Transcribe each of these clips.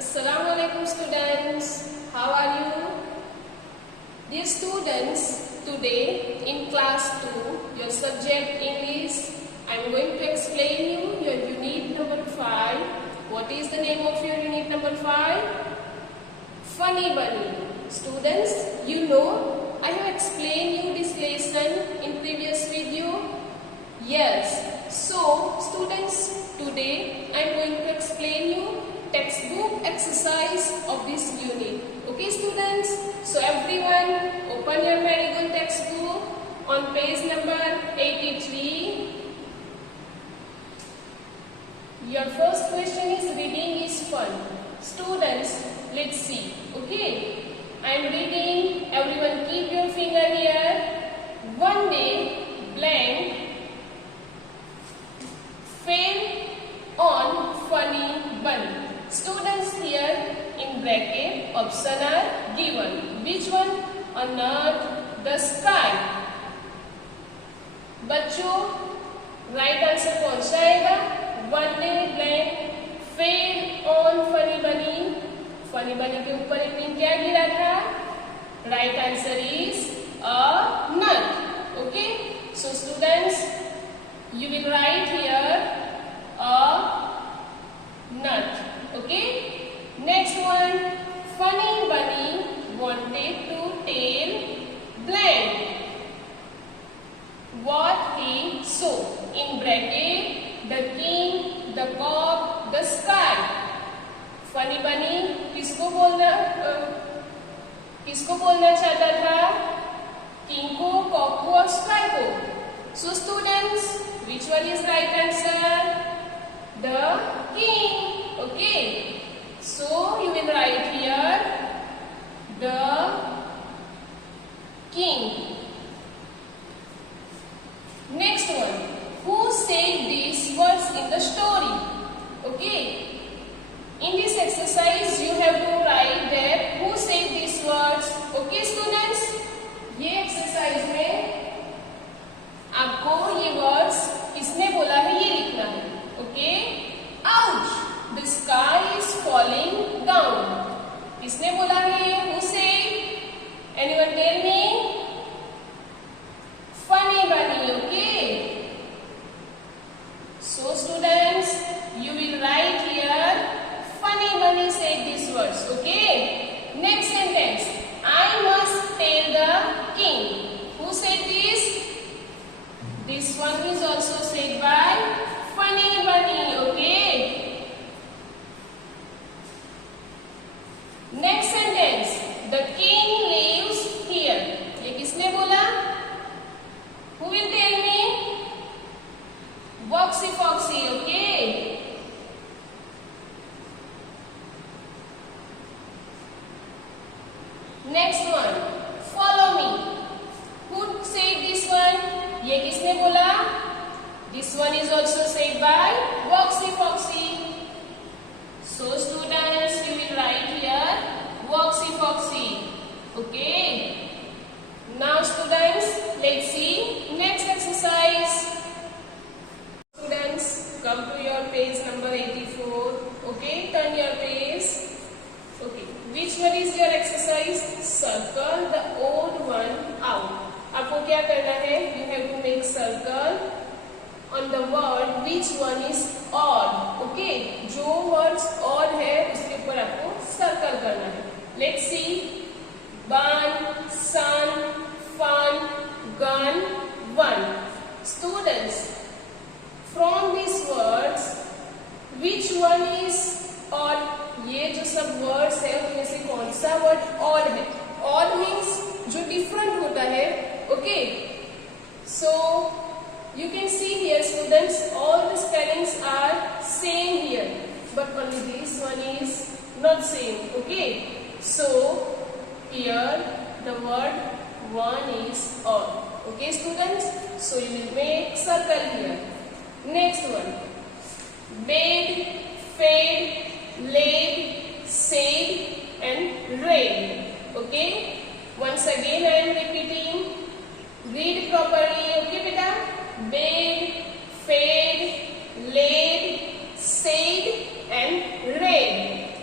Assalamualaikum students, how are you? Dear students, today in class 2, your subject English, I am going to explain you your unit number 5. What is the name of your unit number 5? Funny Bunny. Students, you know I have explained you this lesson in previous video. Yes, so students, today I am going to explain you textbook exercise of this unit. Okay students, so everyone open your Marigold textbook on page number 83. Your first question is reading is fun. Students, let's see. Okay, I am reading. Everyone keep your finger here. One day blank fell on Funny Bunny. Students, here in bracket option are given. Which one? On earth, the sky. बच्चों right answer कौन सा आएगा? One day blank fell on funny bunny. Funny bunny के ऊपर एक दिन क्या गिरा था? Right answer is a nut. Okay, so students you will write here a nut. Okay, next one, Funny Bunny wanted to tell blank what he saw. In bracket the king, the cock, the sky. Funny Bunny किसको बोलना चाहता था? King को, Kock को और sky को. So students, which one is right answer? The king. Okay, so you will write here the king. Next one, who said these words in the story? Okay, in this exercise you have to write that who said these words. Okay students, ये exercise में आपको ये words किसने बोला है ये लिखना है. Okay, ouch, the sky is falling down. किसने बोला है? Who said? Anyone tell me? Funny bunny. Okay, so students you will write here funny bunny said this words. Okay, next sentence, I must tell the king. Who said this? This one is also said by Funny Bunny. Okay. Next sentence. The king lives here. ये किसने बोला? Who will tell me? Foxy Foxy. Okay. Next one. Follow me. Who said this one? ये किसने बोला? This one is also said by Foxy Foxy. So students, you will write here Foxy Foxy. Okay. Now students, let's see next exercise. Students, come to your page number 84. Okay, turn your page. Okay, which one is your exercise? Circle the odd one out. आपको क्या करना है? You have to make circle on the word which one is odd. Okay, जो words odd है उसके ऊपर आपको circle करना है. Let's see. Bun, sun, fun, gun, one. Students, from these words which one is odd? ये जो सब words है उनमें से कौन सा word odd है? Odd means जो different होता है. Okay, so you can see here students, all the spellings are same here, but only this one is not same. Okay, so here the word one is odd. Okay students, so you will make circle here. Next one, bed, fed, laid, said and read. Okay, once again I am repeating. Read properly. Okay beta. Bed, fed, laid, said and read.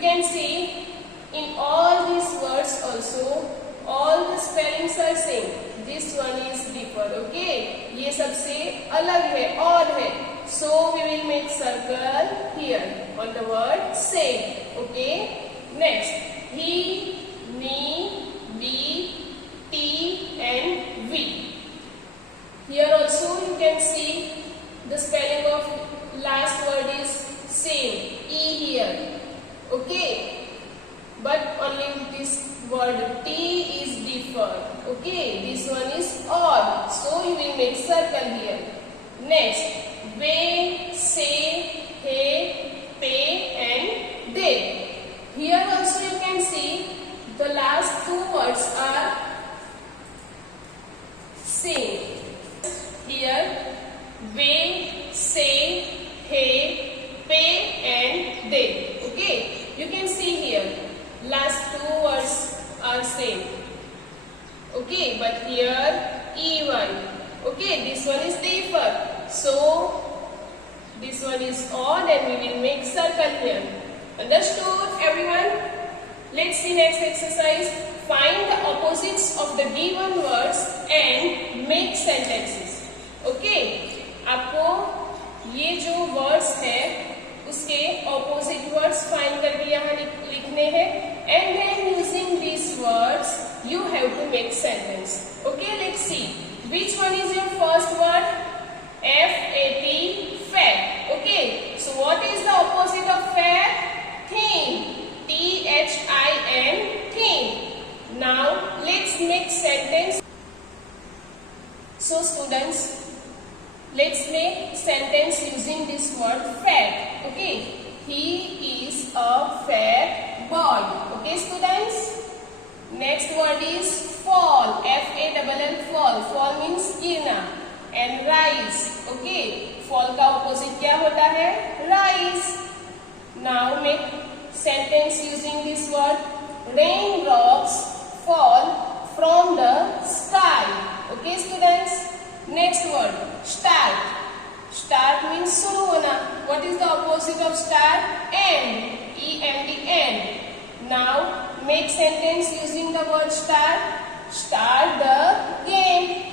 can see in all these words also all the spellings are same. This one is different. Okay, ये सबसे अलग है, odd है. So we will make circle here on the word same. Okay. Next, he, me, we, t, and we. Here also you can see the spelling of last word is same. E here. Okay. But only this word T is different. Okay, this one is odd. So you will make circle here. Next, we, say, he, pay, and they. Here also you can see the last two words are same. Here, we, say, he, pay, and they. Okay, you can see here. Last two words are same. Okay, but here EY. Okay, this one is different. So this one is odd and we will make circle here. Understood, everyone? Let's see next exercise. Find the opposites of the given words and make sentences. Okay, आपको ये जो words है उसके opposite words find करके यहाँ लिखने हैं and then using these words you have to make sentence. Okay, let's see. Which one is your first word? F-A-T, fat. Okay, so what is the opposite of fat? Thin. T-H-I-N, thin. Now let's make sentence. So students, let's make sentence using this word fat. Okay, he is a fat boy. Okay students. Next word is fall. F-A-L-L, fall. Fall means गिरना. And rise. Okay, fall का opposite क्या होता है? Rise. Now make sentence using this word. Raindrops fall from the sky. Okay students. Next word, start. Start means शुरू होना. What is the opposite of start? End. E-N-D, end. Now make sentence using the word start. Start the game.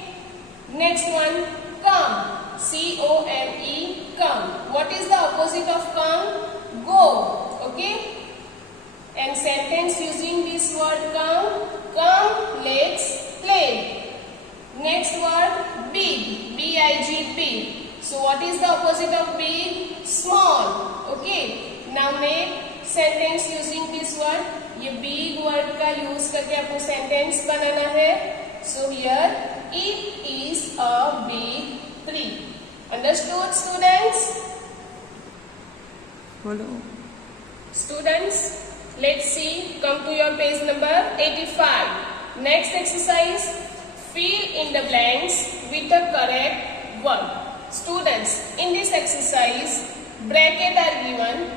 Next one, come. C-O-M-E, come. What is the opposite of come? Go. Okay. And sentence using this word come. Come, let's play. Next word, big. B-I-G-P. So what is the opposite of big? Small. Okay. Now make sentence using this word. ये big word का use करके आपको sentence बनाना है. So here, it is a big tree. Understood, students? Hello. Students, let's see. Come to your page number 85. Next exercise. Fill in the blanks with the correct word. Students, in this exercise, bracket are given.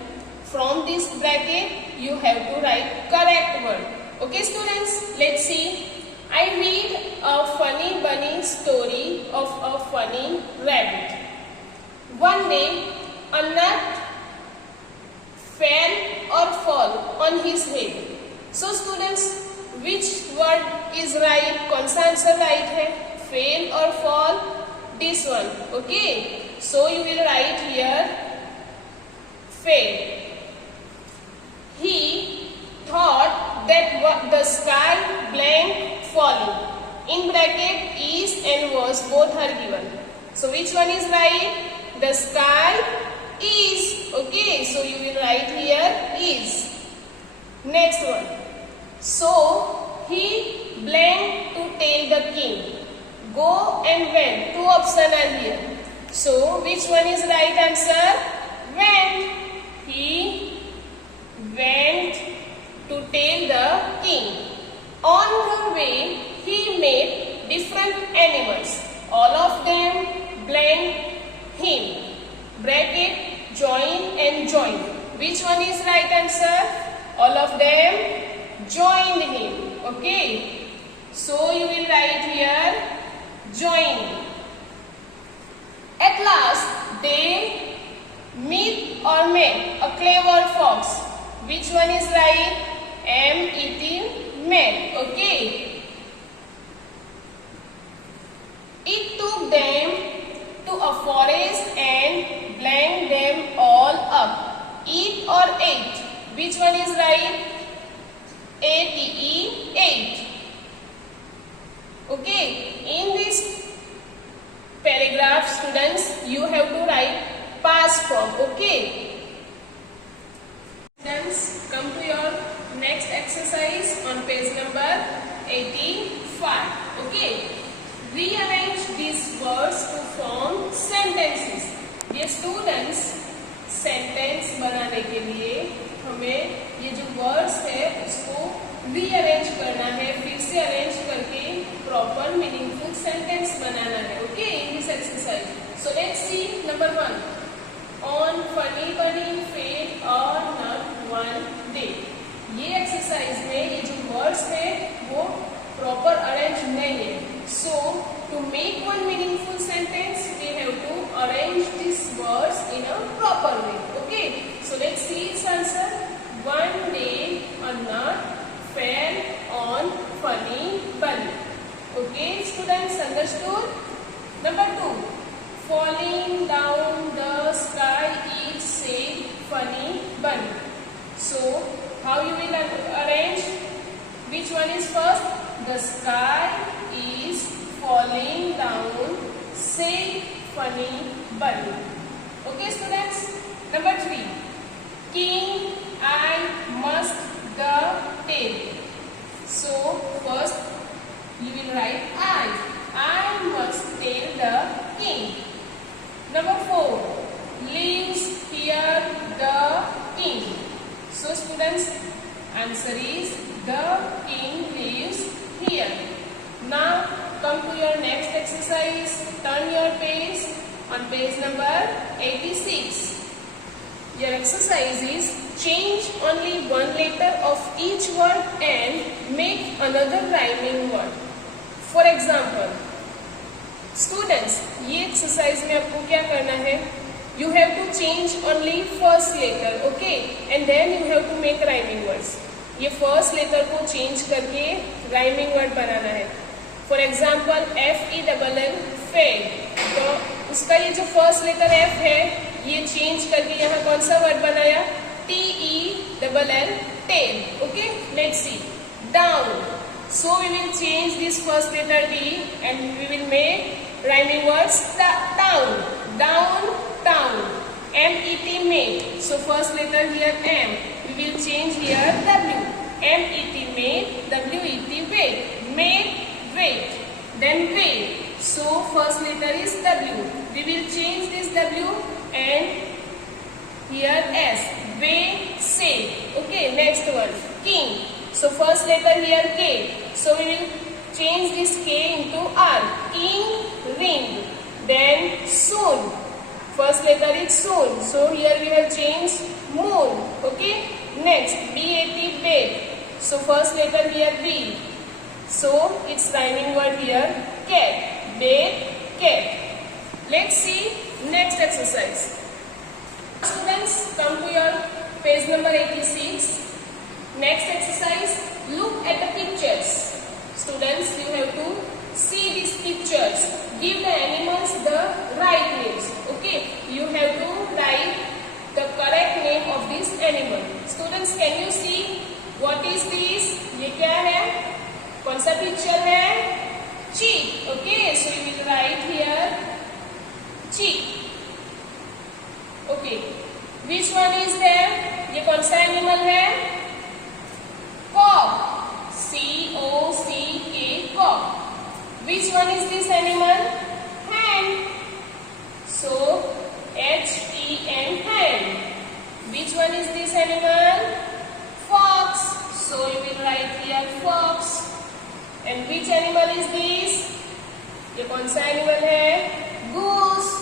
From this bracket, you have to write correct word. Okay, students, let's see. I read a funny bunny story of a funny rabbit. One day, a nut fell or fall on his head. So, students, which word is right? कौन सा answer right है? Fail or fall? This one. Okay. So you will write here fail. He thought that the sky blank falling. In bracket is and was both are given. So which one is right? The sky is. Okay. So you will write here is. Next one. So he blank to tell the king. Go and went. Two options are here. So which one is right answer? Went. He went to tell the king. On the way he met different animals. All of them blank him. Bracket join and join. Which one is right answer? All of them joined him. Okay. So you will write here join. At last they meet or met a clever fox. Which one is right? M-E-T, met. Okay. It took them to a forest and blank them all up. Eat or ate? Which one is right? A-T-E, ate. Okay. In this paragraph, students, you have to write past form. Okay. Students, come to your next exercise on page number 85. Okay. Rearrange these words to form sentences. Dear students, sentence बनाने के लिए हमें ये जो words है उसको rearrange करना है, फिर से अरेंज करके प्रॉपर मीनिंगफुल सेंटेंस बनाना है. Okay, in this exercise. So let's see number 1. On funny bunny fed और नॉट वन डे. ये एक्सरसाइज में ये जो वर्ड्स है वो प्रॉपर अरेंज नहीं है. So, to make one meaningful sentence, we have to arrange these words in a proper way. Okay? So, let's see its answer. One day, a nut fell on funny bunny. Okay, students, understood? Number 2. Falling down the sky is said funny bunny. So, how you will arrange? Which one is first? The sky is falling down, say funny bunny. Okay, students? Number 3. King, I must the tail. So, first you will write I must tell the king. Number 4. Lives here the king. So, students, answer is the king lives here. Now, come to your next exercise. Turn your page on page number 86. Your exercise is change only one letter of each word and make another rhyming word. For example, students, ये exercise में आपको क्या करना है? You have to change only first letter, okay? And then you have to make rhyming words. ये first letter को change करके rhyming word बनाना है. फॉर एग्जाम्पल FELL फेल, तो उसका ये जो फर्स्ट लेटर F है ये चेंज करके यहाँ कौन सा वर्ड बनाया? TELL tell. Okay, let's see. Down, so we will change this first letter D and we will make rhyming words town. Down, town. MET met, so first letter here M, we will change here W. MET met, WET wet. Met, wait, then wait. So first letter is W. We will change this W and here S. Wait, say. Okay, next one. King. So first letter here K. So we will change this K into R. King, ring. Then soon. First letter is soon. So here we have changed moon. Okay. Next, BAT, bat. So first letter here B. So, it's rhyming word here, cat. Bat, cat. Let's see next exercise. Students, come to your page number 86. Next exercise, look at the pictures. Students, you have to see these pictures. Give the animals the right names. Okay, you have to write the correct name of this animal. Students, can you see what is this? ये क्या है? कौन सा picture है? Cheek. Okay, so you will write here cheek. Okay, which one is there? ये कौन सा animal है? Cock. COCK, cock. Which one is this animal? Hen. So HEN, hen. Which one is this animal? Fox. So you will write here fox. And which animal is this? ये कौन सा animal है? Goose.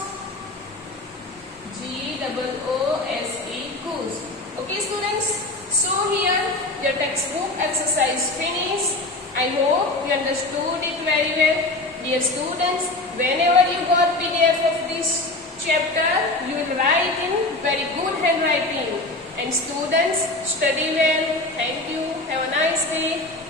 GOOSE, goose. Okay, students. So here your textbook exercise finished. I hope you understood it very well. Dear students, whenever you got PDF of this chapter, you will write in very good handwriting and students, study well. Thank you. Have a nice day.